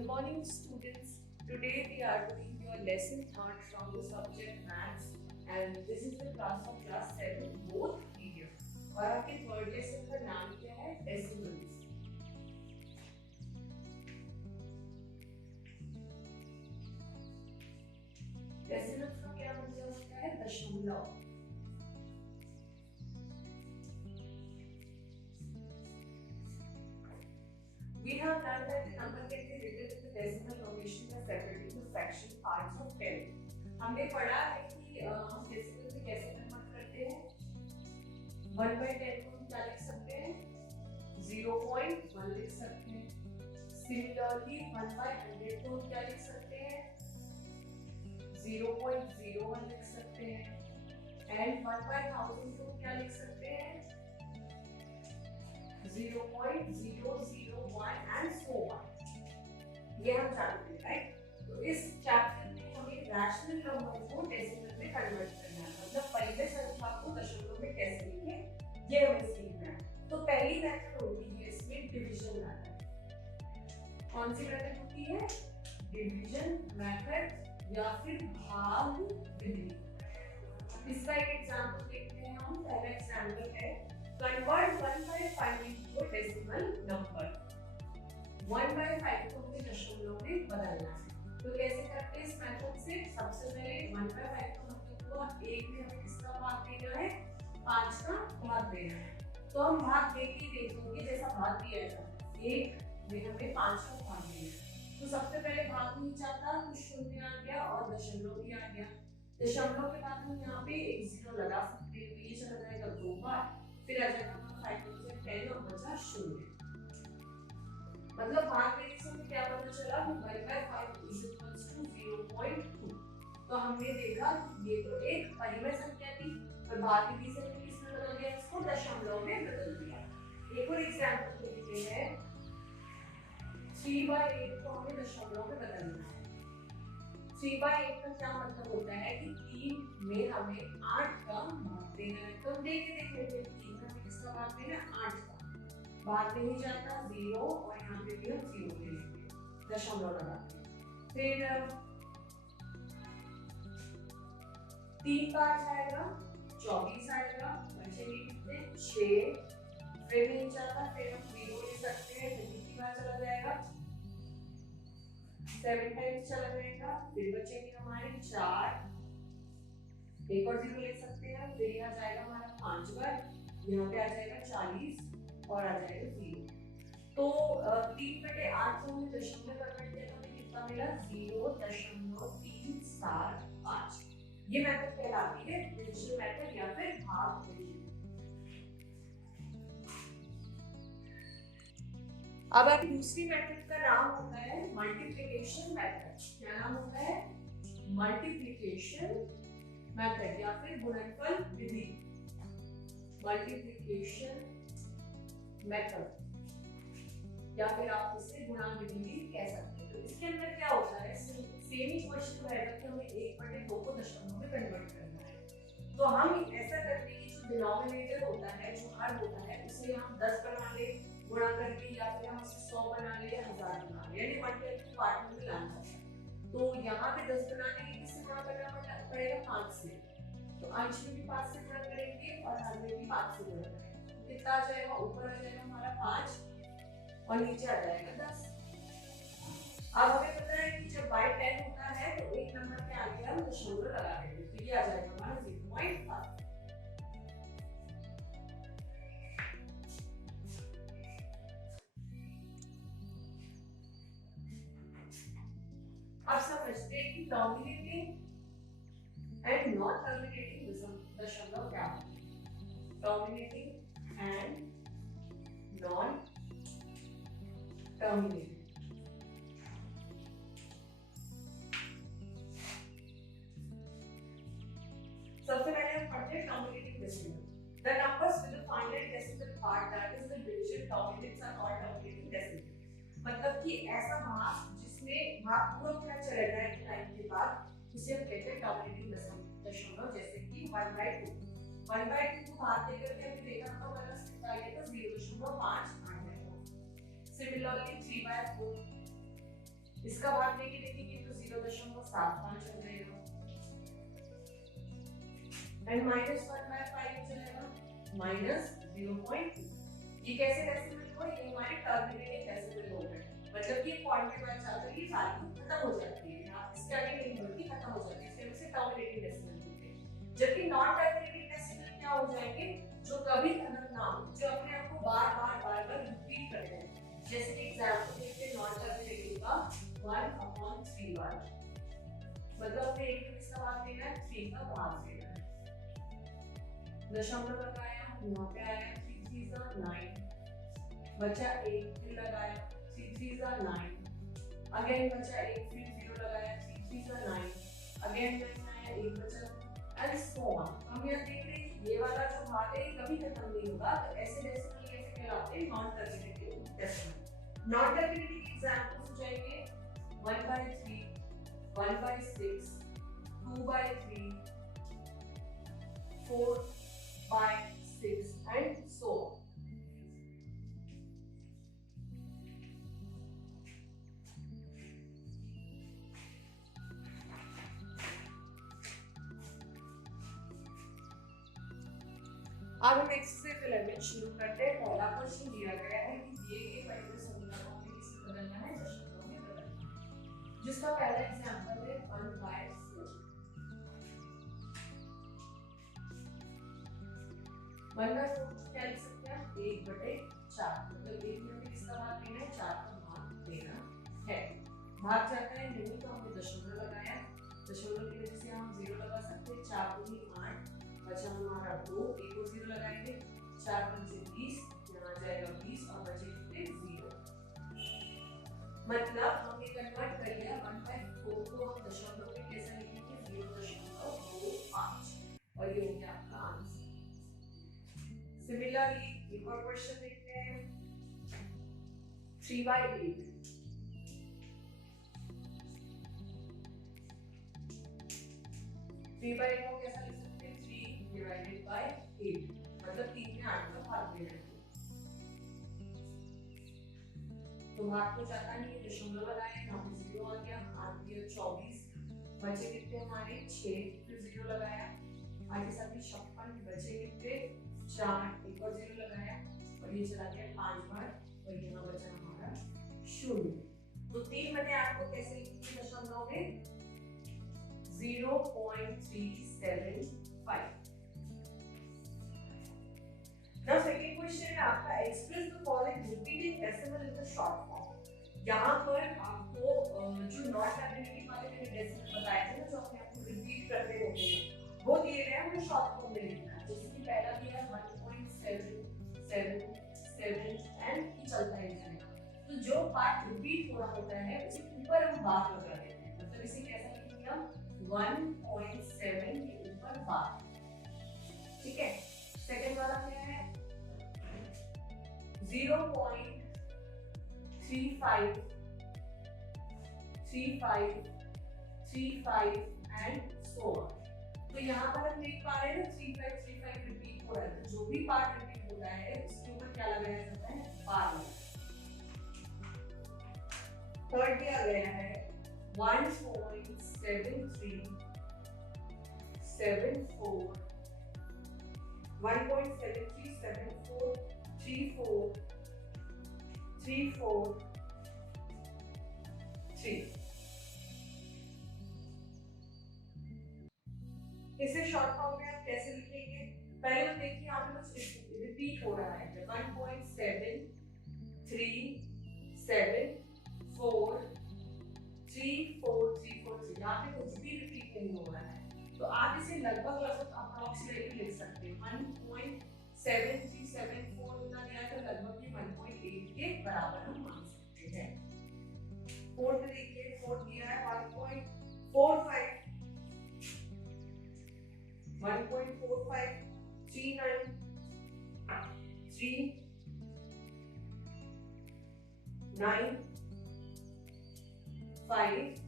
Good morning, students. Today we are doing your lesson third from the subject maths, and this is the class of class 7 both periods. और आपके third lesson का नाम क्या है? Decimals. Decimals का क्या मतलब होता है? दशमलव. We have learned that the number can be written in the decimal notation by separating the fraction parts of 10. हमने पढ़ा है कि हम डेसिमल में कैसे कन्वर्ट करते हैं. 1 by 10 को हम क्या लिख सकते हैं? 0.1 लिख सकते हैं. Similarly, 1 by 100 को हम क्या लिख सकते हैं? 0.01 लिख सकते हैं. And 1 by 1000 को क्या लिख सकते हैं? 0.001 and so on. ये हम जानते हैं, राइट? तो इस चैप्टर में हमें रैशनल नंबर को डेसिमल में कन्वर्ट करना है, मतलब पहले संख्या को दशमलव में कैसे लिखें ये हमें सीखना है. तो पहली मेथड होती है इसमें डिवीजन मेथड. कौन सी मेथड होती है? डिवीजन मेथड या फिर भाग विधि. इसका एक एग्जांपल देखते हैं हम. पहला एग्जांपल है convert 1 by 5 into a decimal number. 1 by 5 को हमें दशमलव में बदलना है. तो कैसे करते हैं इस मेथड से? सबसे पहले 1 by 5 का मतलब हुआ 1 में हमें किसका भाग देना है? 5 का भाग देना है. तो हम भाग देके देखेंगे जैसा भाग दिया था 1 में हमें 5 का भाग देना है. तो सबसे पहले भाग नहीं चाहता तो शून्य आ गया और दशमलव भी आ गया. दशमलव के बाद हम यहाँ पे एक जीरो लगा सकते हैं. ये चला जाएगा 2 बार, फिर आ जाएगा 5 से 10 और बचा 0. मतलब भाग देने से हमें क्या पता चला कि 1 by 5 is equals to 0.2. तो हमने देखा कि ये तो एक परिमेय संख्या थी, पर भाग विधि से हमने किसमें बदल दिया? इसको दशमलव में बदल दिया. एक और एग्जांपल देखते हैं. 3 by 8 को हमें दशमलव में बदलना है. 3 by 8 का क्या मतलब होता है कि 3 में हमें 8 का भाग देना है. तो देख लेते हैं 3 में हमें किसका भाग देना है? 8 का. भाग नहीं जाता 0 और यहाँ पे भी हम 0 ले लेंगे, दशमलव लगाते हैं. फिर 3 का आ जाएगा 24 आएगा, बचेंगे कितने? 6. फिर नहीं जाता, फिर हम 0 ले सकते हैं, 20 बार चला जाएगा, 7 टाइम्स चला जाएगा, फिर बचेंगे हमारे 4. एक और 0 ले सकते हैं, फिर यहाँ जाएगा हमारा 5 बार, यहाँ पे आ जाएगा 40 और आ जाएगा 0. तो 3/8 को हमने दशमलव में कन्वर्ट किया तो हमें कितना मिला? 0.375. ये मेथड कहलाती है डिवीजन मेथड या फिर भाग विधि. अब एक दूसरी मेथड का नाम होता है मल्टीप्लिकेशन मेथड. क्या नाम होता है? मल्टीप्लिकेशन मेथड या फिर गुणनफल विधि. मल्टीप्लिकेशन मेथड या फिर आप इसे गुणा विधि भी कह सकते हैं. तो इसके अंदर क्या होता है? सेम ही क्वेश्चन रहेगा कि हमें 1/2 को दशमलव में कन्वर्ट करना है. तो हम ऐसा करते हैं कि जो डिनोमिनेटर होता है, जो हर होता है, उसे हम 10 बना ले गुणा करके, या फिर हम उसे 100 बना ले या 1000 बना ले, यानी 1/2 को पार्ट में लाना है. तो यहाँ पे 10 बनाने के लिए किससे गुणा करना पड़ेगा? 5 से. तो अंश में भी 5 से गुणा करेंगे और हर में भी 5 से गुणा करेंगे. कितना आ जाएगा? ऊपर आ जाएगा हमारा 5 और नीचे आ जाएगा 10. अब हमें पता है कि जब बाय 10 होता है तो एक नंबर के आगे हम दशमलव लगा देंगे, तो ये आ जाएगा हमारा 0.5. अब समझते हैं कि टर्मिनेटिंग एंड नॉन टर्मिनेटिंग दशमलव क्या है. Terminating and non-terminating. सबसे पहले हम पढ़ते हैं terminating decimal. The numbers with the finite decimal part, that is the division terminates, are called terminating decimal. मतलब कि ऐसा भाग जिसमें भाग पूरा पूरा चला जाए टाइम के बाद, उसे हम कहते हैं terminating दशमलव. जैसे कि 1/2 को भाग देकर के हमने देखा तो माइनस कितना आया था? 0.5 आ गया. Similarly 3/4 इसका भाग देके देखेंगे तो 0.75 हो जाएगा एंड -1/5 हो जाएगा -0.2। ये कैसे डेसिमल हुआ? ये हमारे टर्मिनेटिंग डेसिमल हो गए, मतलब कि पॉइंट के बाद जाकर ये वैल्यू खत्म हो जाती है, यहाँ इसके आगे नहीं बढ़ती, खत्म हो जाती है, इसलिए उसे टर्मिनेटिंग डेसिमल बोलते हैं। जबकि नॉन टर्मिनेटिंग डेसिमल क्या हो जाएंगे? जो कभी खत्म ना हो, जो अपने आप को बार-बार रिपीट करते हैं। जैसे कि एग्जांपल देखते हैं नॉन टर्मिनेटिंग का 1/3 मतलब अपने एक किसका भाग देना है? 3 का भाग देना है। दशमलव लगाया, यहाँ पे आया 3 3 9, बचा 1 फिर लगाया 3 3 9, अगेन बचा 1 फिर 0 लगाया 3 3 9, अगेन बचा 1 बचा एंड सो ऑन। हम यहाँ देख रहे हैं ये वाला जो भाग है कभी खत्म नहीं होगा, तो ऐसे डेसिमल कैसे कहलाते हैं? Non terminating decimal. Non terminating examples हो जाएंगे 1/3, 1/6, 2/3, 4/6 and so on. अब हम एक्सरसाइज 11 शुरू करते हैं। पहला क्वेश्चन दिया गया है कि दिए गए परिमित संख्या को किससे बदलना है? दशमलव में बदलना है। जिसका पहला एग्जांपल है 1/4। 1/4 क्या लिख सकते हैं? 1/4, मतलब 1 में हमें किसका भाग लेना है? 4 का भाग देना है। भाग जाता है नहीं तो हमने दशमलव लगाया, दशमलव की वजह से हम 0 लगा सकते हैं। 4 दूनी 8, बचा हमारा 2, 1 को 0 लगाएंगे, 4 5 20, यहाँ जाएगा 20 और बचे कितने? 0। मतलब हमने कन्वर्ट कर लिया 1/4 को हम दशमलव में कैसे लिखेंगे? 0.25 और ये हो गया आपका आंसर। सिमिलरली एक और क्वेश्चन देखते हैं 3/8। 3/8 को कैसा लिख सकते हैं? 3/8 मतलब 3 में 8 का भाग देना है। तो भाग तो जाता नहीं है, दशमलव लगाया, यहाँ पे 0 आ गया, 8 दिया 24, बचे कितने हमारे? 6, फिर 0 लगाया, आगे साथ में 56, बचे कितने? 4, एक और 0 लगाया और ये चला गया 5 बार और यहाँ बचा हमारा 0। तो 3/8 को कैसे लिखेंगे दशमलव में? 0.375। Now second question है आपका express the following repeating decimal in the short form। यहाँ पर आपको जो नॉन टर्मिनेटिंग वाले मैंने डेसिमल बताए थे ना, जो अपने आप को रिपीट करते होते हैं, वो दिए गए हैं, वो शॉर्ट फॉर्म में लिखना है। जैसे कि पहला दिया है 1.777 एंड चलता है जाएगा। तो जो पार्ट रिपीट हो रहा होता है उसके ऊपर हम बार लगा देते हैं, मतलब इसे कैसा लिखेंगे हम? 1.7 के ऊपर बार। ठीक है। सेकंड वाला क्या है? 0.35 एंड सो ऑन। तो यहाँ पर हम देख पा रहे हैं ना 35 रिपीट हो रहा है, तो जो भी पार्ट रिपीट होता है उसके ऊपर क्या लगाया जाता है? बार। थर्ड दिया गया है 1.7374 1.73743434 इसे शॉर्ट फॉर्म में आप कैसे लिखेंगे? पहले तो देखिए यहाँ पे कुछ रिपीट हो रहा है 1.73743434 यहाँ पे कुछ भी रिपीट नहीं हो रहा है, तो आप इसे लगभग अप्रोक्सीमेटली लिख सकते हैं। 1.7374 इतना दिया तो लगभग ये 1.8 के बराबर हम मान सकते हैं। फोर्थ देखिए, फोर्थ दिया है 1.45 39 3 9 5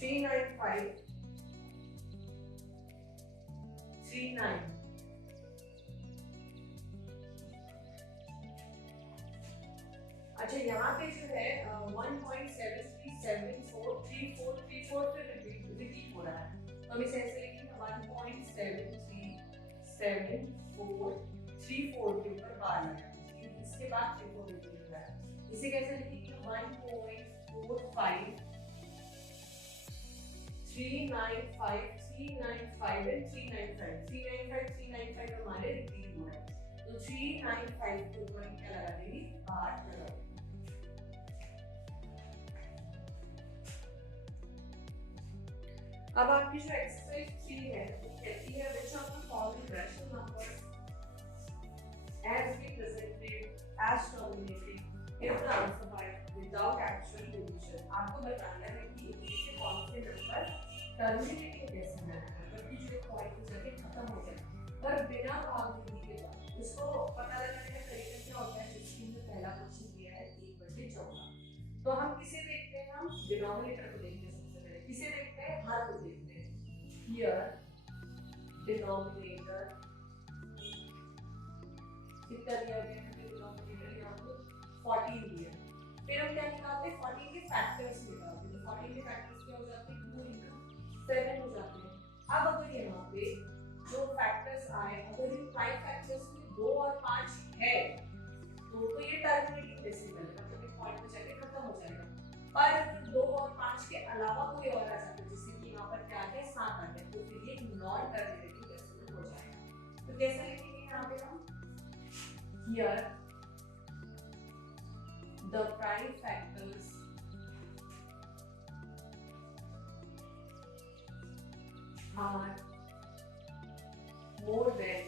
395 39 अच्छा यहाँ पे जो है 1.73743434 फिर रिपीट हो रहा है, तो हम इसे ऐसे लिखेंगे 1.737434 के ऊपर बार लगा, इसके बाद 34 रिपीट हो रहा है। इसे कैसे लिखेंगे 1.45 395 395 एंड 395 395 395 हमारे रिपीट हो रहा है, तो 395 के ऊपर क्या लगा देंगे बार लगा देंगे। अब आपकी जो एक्सरसाइज 3 है वो कहती है which of the following rational numbers as we presented as terminating if the answer by without actual division। आपको बताना है कि इसके कौन से नंबर टर्मिनेटिंग कैसे है, मतलब कि जो पॉइंट हो जाके खत्म हो जाए पर बिना भाग विधि के बाद। इसको पता लगाने का तरीका क्या होता है, जिसकी हमने पहला क्वेश्चन दिया है 1/14, तो हम किसे देखते हैं, हम डिनोमिनेटर को देखते हैं सबसे पहले, किसे देखते हैं हर को देखते हैं। हियर डिनोमिनेटर कितना दिया गया है, डिनोमिनेटर यहाँ पे 14 दिया है, फिर हम क्या निकालते हैं 14 के फैक्टर्स निकालते हैं, 14 के फैक्टर्स क्या हो जाते हैं 2 into 7 हो जाते हैं। अब अगर यहाँ पे जो फैक्टर्स आए, अगर इन 5 फैक्टर्स में 2 और 5 है तो ये टर्मिनेटिंग डेसिमल है, मतलब एक पॉइंट पे जाके खत्म हो जाएगा। पर अगर 2 और 5 के अलावा कोई और आ जाता है, जैसे कि यहाँ पर क्या है 7 आ गया, तो फिर ये नॉन टर्मिनेटिंग डेसिमल हो जाएगा। तो कैसे लिखेंगे यहाँ पे हम, here the prime factors are more than